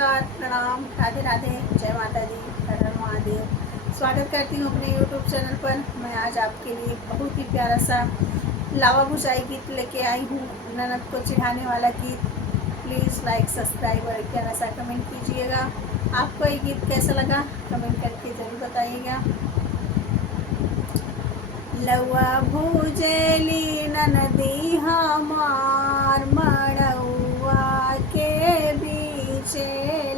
नमस्कार, प्रणाम, राधे राधे, जय माता दी, हर हर महादेव। स्वागत करती हूँ अपने यूट्यूब चैनल पर। मैं आज आपके लिए बहुत ही प्यारा सा लावा बुझाई गीत लेके आई हूँ, ननद को चिढ़ाने वाला गीत। प्लीज़ लाइक, सब्सक्राइब और एक प्यारा सा कमेंट कीजिएगा। आपको ये गीत कैसा लगा कमेंट करके ज़रूर बताइएगा। लौआ भूजली ननदी हमार मड़ौआ के बीचे,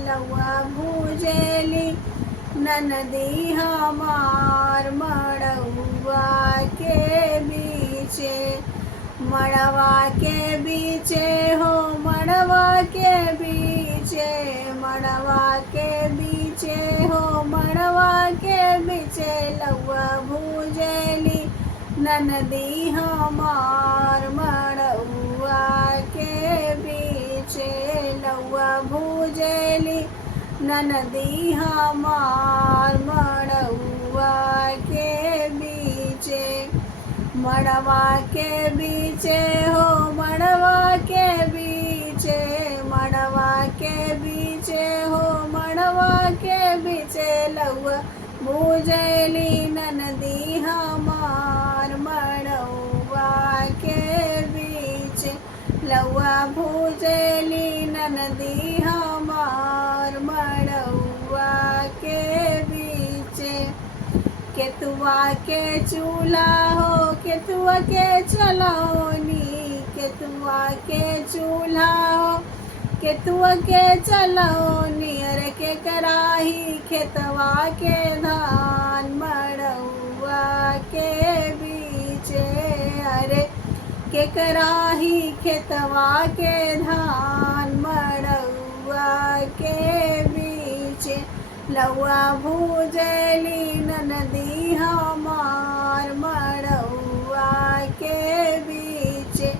लौआ भूजली ननदी हमार मड़ौआ के बीचे, मड़वा के बीचे हो मड़वा के बीचे, मड़वा के बीचे हो मड़वा के बीचे, लौआ भूजली ननदी हमार मड़ौआ के बीचे, लौआ भूजली ननदी हमार मड़ौआ के बीचे, मड़वा के बीचे हो मड़वा के बीचे, मड़वा के बीचे हो मड़वा के बीचे, लौआ भूजली ननदी हमार मड़ौआ के बीचे, लौआ भूजली ननदी हमार मड़ौआ के बीचे। केतुआ के चूल्हा हो केतुआ के चलौनी, केतुआ के चूल्हा हो केतुआ के चलौनी, अरे के कराही खेतवा के धान मड़ौआ के बीचे, अरे के कराही खेतवा के धान मड़ौआ के बीचे, लौआ भूजली ननदी हमार मड़ौआ के बीचे,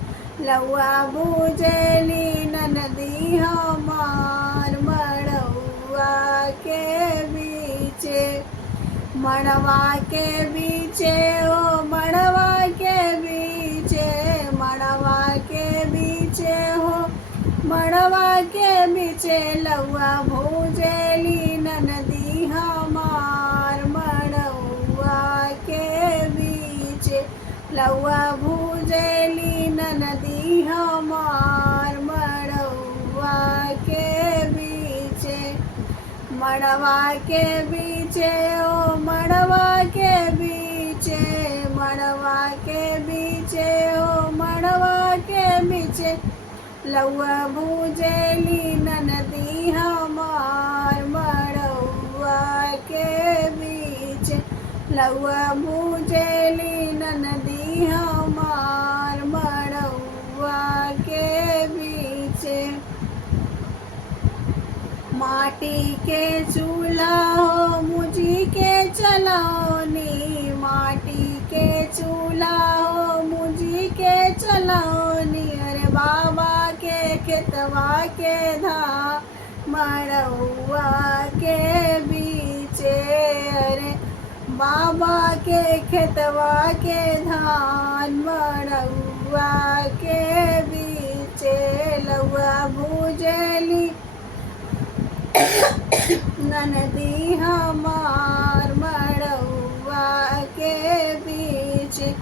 लौआ भूजली ननदी हमार मड़ौआ के बीचे, मड़वा के बीचे ओ मड़वा के बीचे, मड़वा के बीचे हो मड़वा के बीचे, लौआ भूजली ननदी हमार मड़ौआ के बीचे, लौआ भूजली ननदी हमार मड़ौआ के बीचे, मड़वा के बीचे ओ मड़वा के बीचे, मड़वा के बीचे ओ मड़वा के बीचे, लौआ भूजली ननदी हमार मड़ौआ के बीचे, लौआ भूजली ननदी हमार मड़ौआ के बीचे। माटी के चूल्हा हो मुझी के चलौनी, माटी के चूल्हा हो मुझी के चलौनी, अरे बाबा के खेतवा के धा मड़ौआ के बीचे, अरे बाबा के खेतवा के धान मड़ौआ के बीचे, लौआ भूजली ननदी हमार मड़ौआ के बीचे,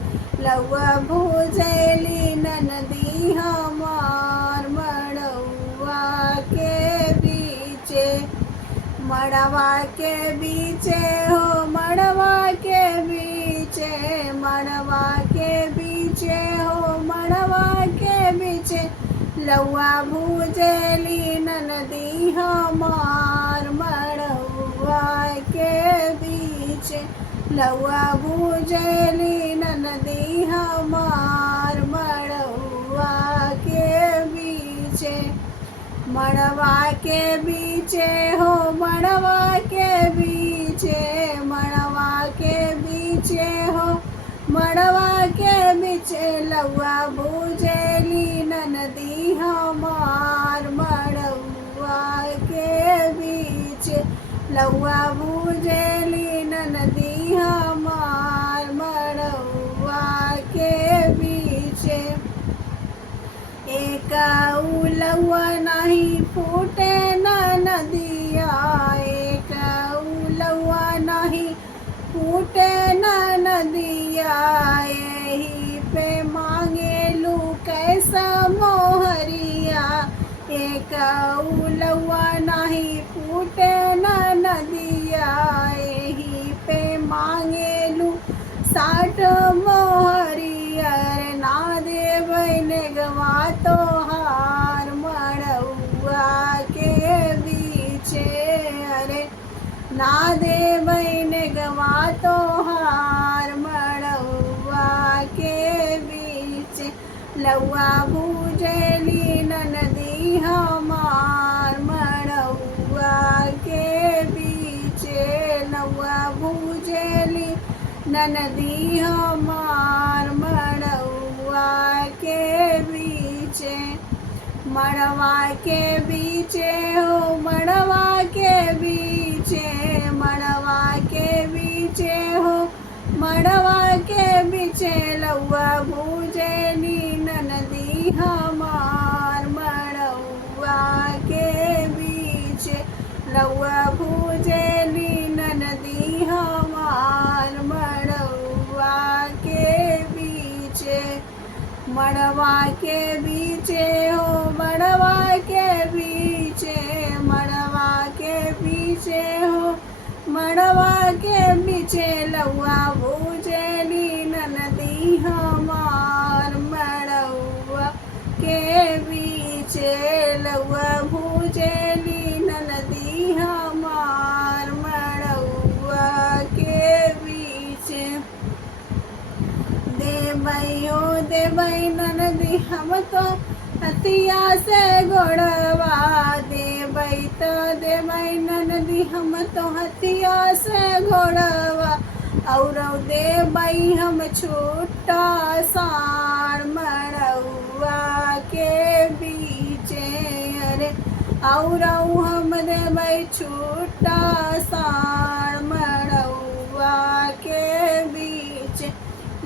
लौआ भूजली ननदी हमार मड़ौआ के बीचे, मड़वा के बीचे हो मड़वा के बीचे, मड़वा के बीचे हो मड़वा के बीचे, लौआ भूजली ननदी हमार मड़ौआ के बीचे, लौआ भूजली ननदी हमार मड़ौआ के बीचे, मड़वा के बीचे हो मड़वा के बीचे, मड़वा के बीचे हो मड़वा के बीचे, लौआ भूजली ननदी हमार मड़ौआ के बीचे, लौआ भूजली ननदी हमार मड़ौआ के बीचे। एक लौआ नहीं फूटे न नदी नदिया यही पे मांगेलू कैसा मोहरिया एक उलवा नहीं फूटे न नदिया यही पे मांगेलू 60 मोहरिया ना देवै नेगवा तोहार मड़उआ के बीचे अरे ना देवै नेगवा तोहार मड़उआ के बीच लौआ भूजली नदी हमार मड़उआ के बीचे लौआ भूजली नदी हमार मड़उआ के बीचे मड़वा के बीचे हो मड़वा के बीचे मड़वा के बीचे हो मड़वा के बीचे लौआ भूजली नदी हमार मड़उआ के बीचे लौआ भूजली नदी हमार मड़उआ के बीचे मड़वा के बीचे हो मड़वा के बीचे मड़वा के बीचे हो मड़वा के बीचे लौआ भूजली नदी हमार मड़उआ के बीचे लौआ भूजली नदी हमार मड़उआ के बीचे देवै नदी हम तो हथिया से गोड़वा देवै तो देवै नदी हम तो हथिया से गोड़वा और देवै हम छूटा सार मड़उआ के बीचे अरे और हम देवै छूटा सार मड़उआ के बीच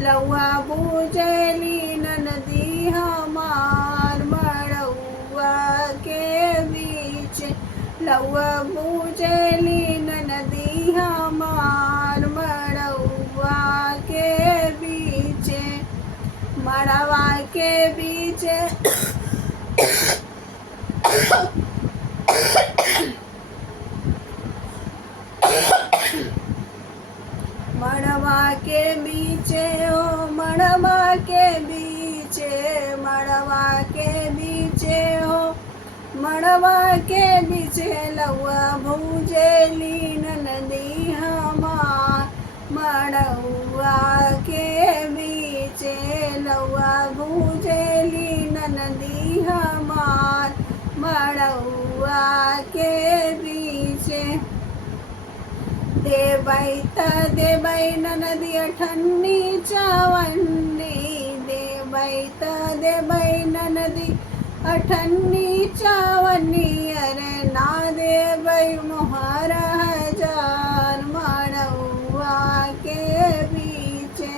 लौआ भूजली नदी हमार मड़उआ के बीच लौआ भूजली नदी हमार मड़उआ के बीच मड़वा के बीच मड़वा के बीचे हो मड़वा के बीचे मड़वा के बीचे हो मड़वा के बीचे लौआ भूजली नदी हमार मड़उआ के बीचे लौआ भूजली नदी हमार मड़उआ के बीचे देवै नदी अठन्नी चवन्नी देवै नदी अठन्नी चवन्नी अरे ना देवै मोहर हजार मड़उआ के बीचे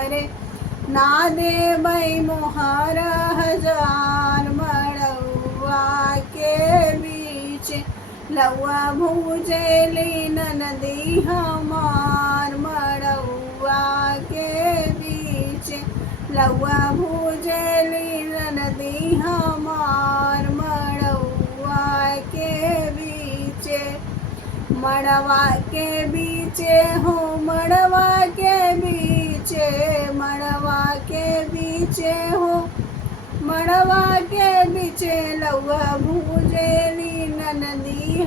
अरे ना देवै मोहर हजार मड़उआ के बीचे लौआ भूजली नदी हमार मड़उआ के बीच लौआ भूजली नदी हमार मड़उआ के बीच मड़वा के बीचे हो मड़वा के बीचे मड़वा के बीचे हो मड़वा के बीचे लौआ भूजली नदी